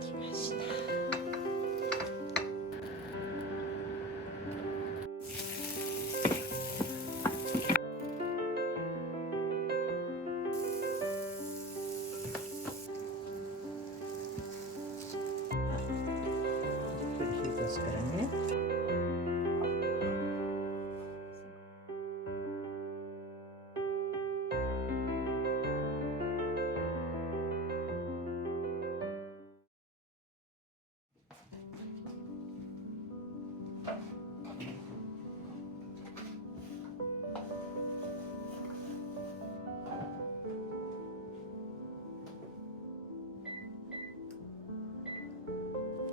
きました。火通すからね。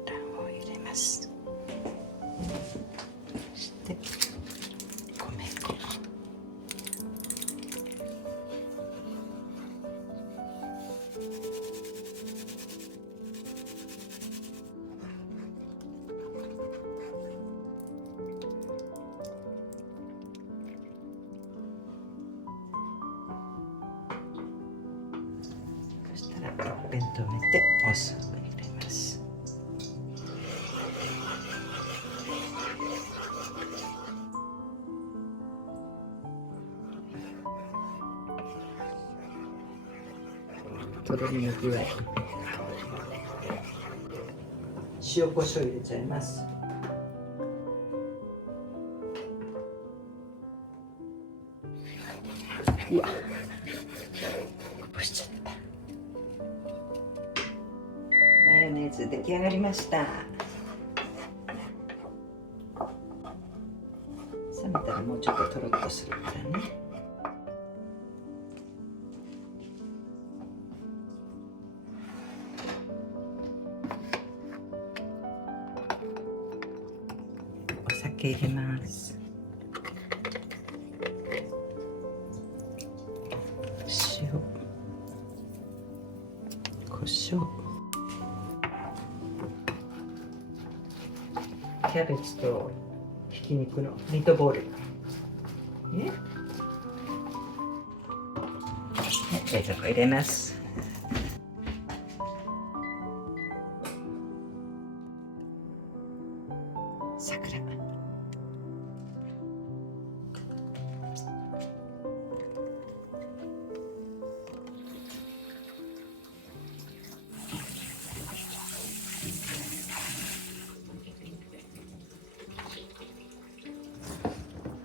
卵を入れます。そして米粉。そしたら一遍止めてお酢を入れます。とろみの具合、塩コショウ入れちゃいます。うわ、こぼしちゃった。マヨネーズ出来上がりました。冷めたらもうちょっととろっとするからね。お酒入れます。塩、胡椒、キャベツとひき肉のミートボールね。冷蔵庫入れます。桜、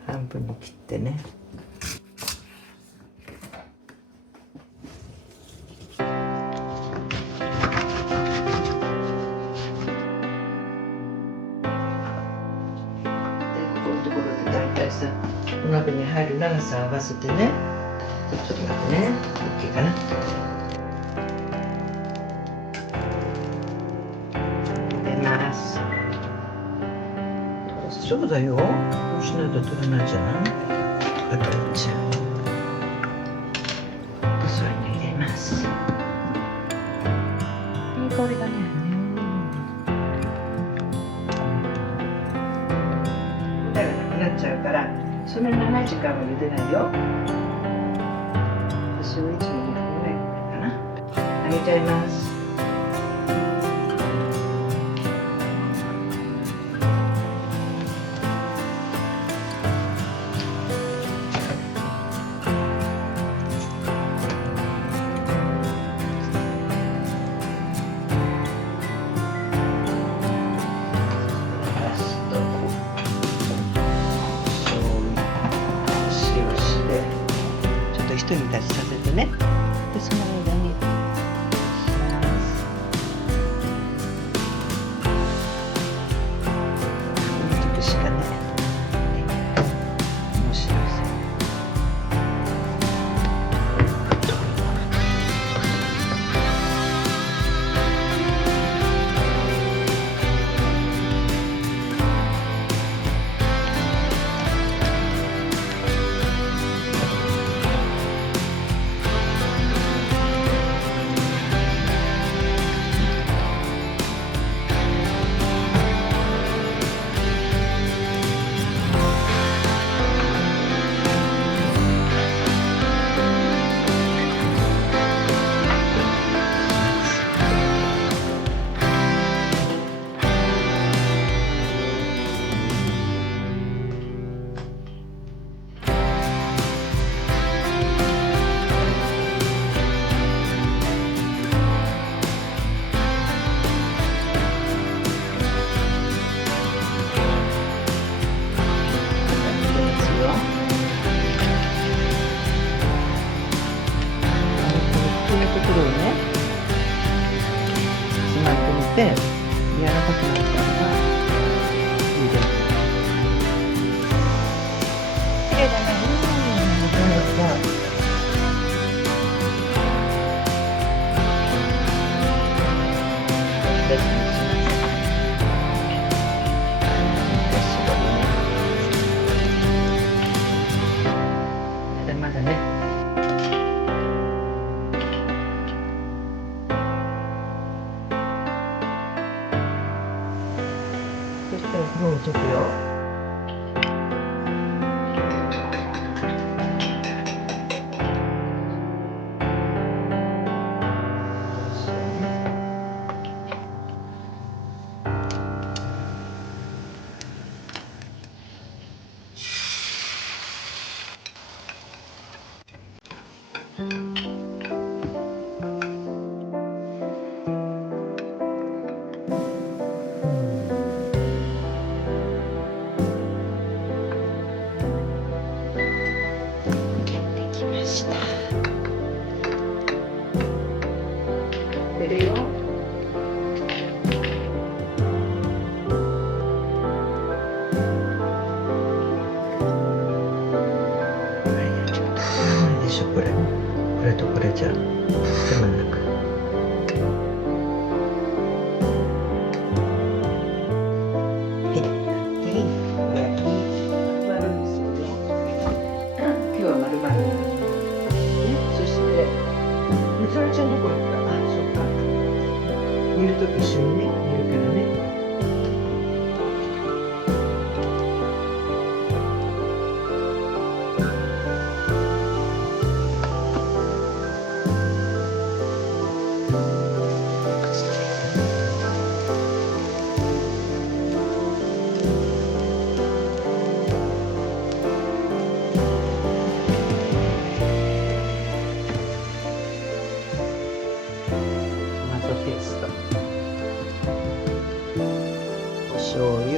半分に切ってね。お鍋に入る長さ合わせてね。ちょっと待ってね。大きいかな。入れます。そうだよ。こうしないと取れないじゃない。当たっちゃう。そういうの入れます。いい香りだね。歌がなくなっちゃうから。そんなに長い時間は茹でないよ。私はいつも2分ぐらいかな。あげちゃいます。一煮立ちさせてね。でその間にこの時しかね面白いです。しまってみて柔らかくなったら入れる。綺麗だね。まだね。そしたらもうちょっとよ。出るよ。ないでしょこれ。これとこれじゃつまんなく。はい。今日は丸々。ね、そして、みさらちゃんどこ行った？あ、そっか。煮るとき一緒にね、煮るからね。トマトペースト、お醤油、ジ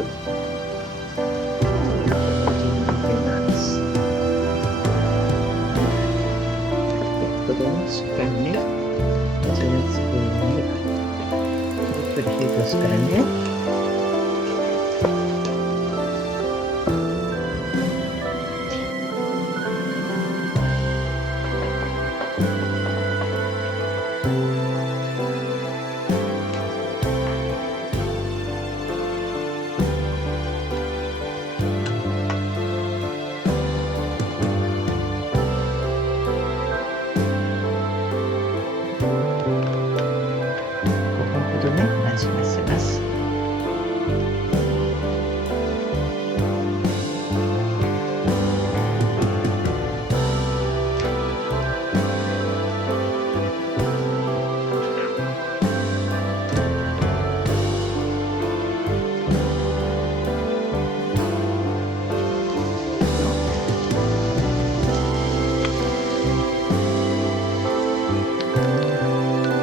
ンジャーナッツ。ここでね、しっかりね、味がつくように、たっぷり火を通すからね。5分ほどね、なじませます。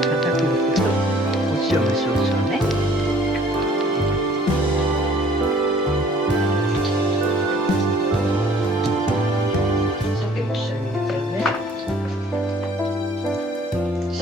片栗粉とお塩が少々ね。鮭も一緒に入れちゃうね。鮭。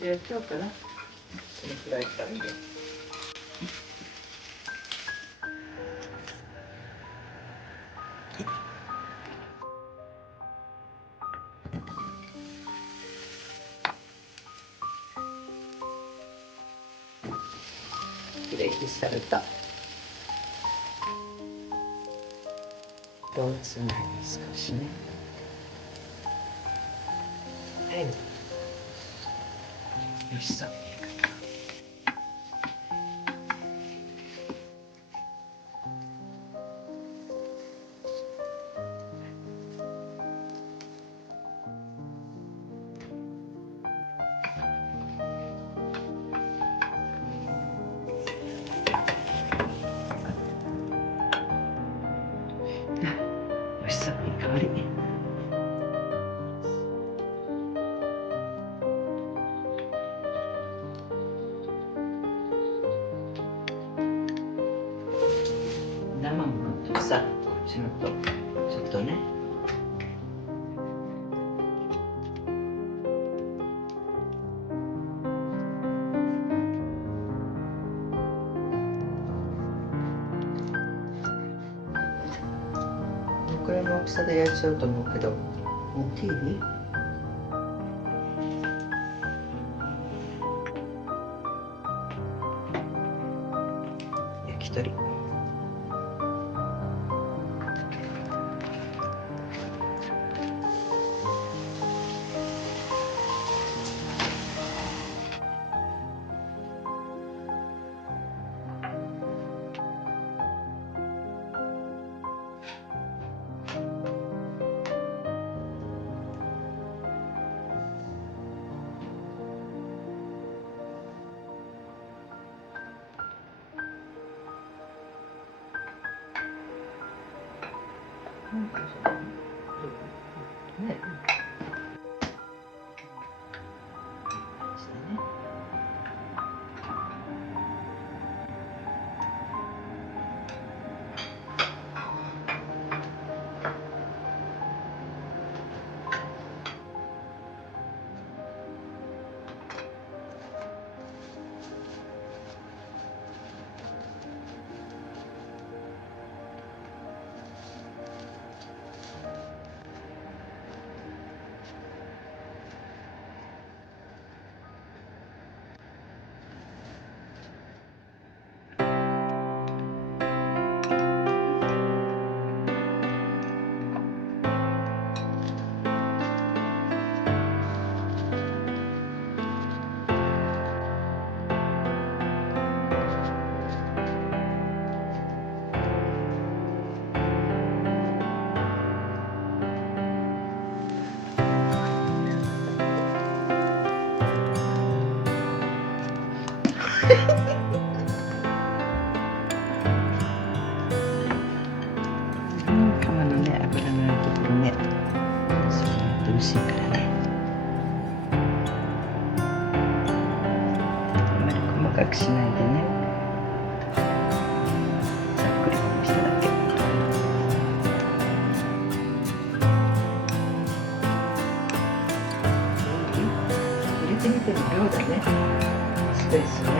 じゃあ今日かな。このフライパンで。きれいにされたドーナツの上に少しね。はい。おいしそう。おいしそう。香り。生ものとさ、こっちのとちょっとね。これの大きさで焼いちゃうと思うけど、大きい？焼き鳥。ね。皮のね、脂のあるところね、それやって美味しいからね。あんまり細かくしないでね。ざっくりしただけ。入れてみても量だね。スペースね。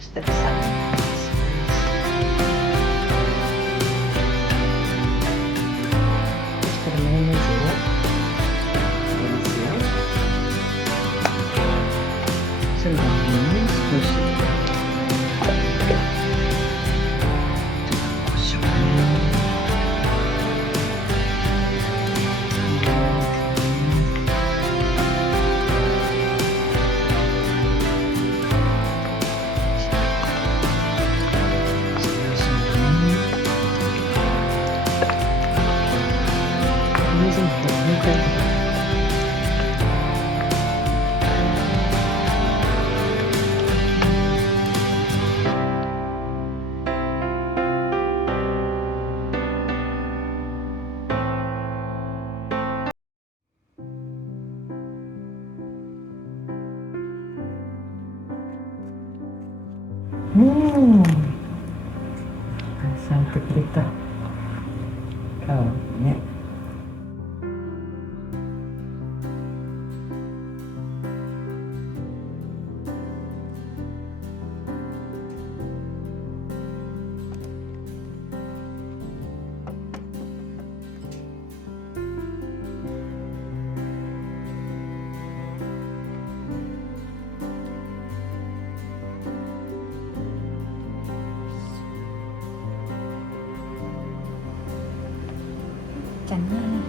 したらさ、そしたらマヨネーズを入れますよ。それだけに少し胡椒ね。咲いてくれた。かわいいね。じゃあね。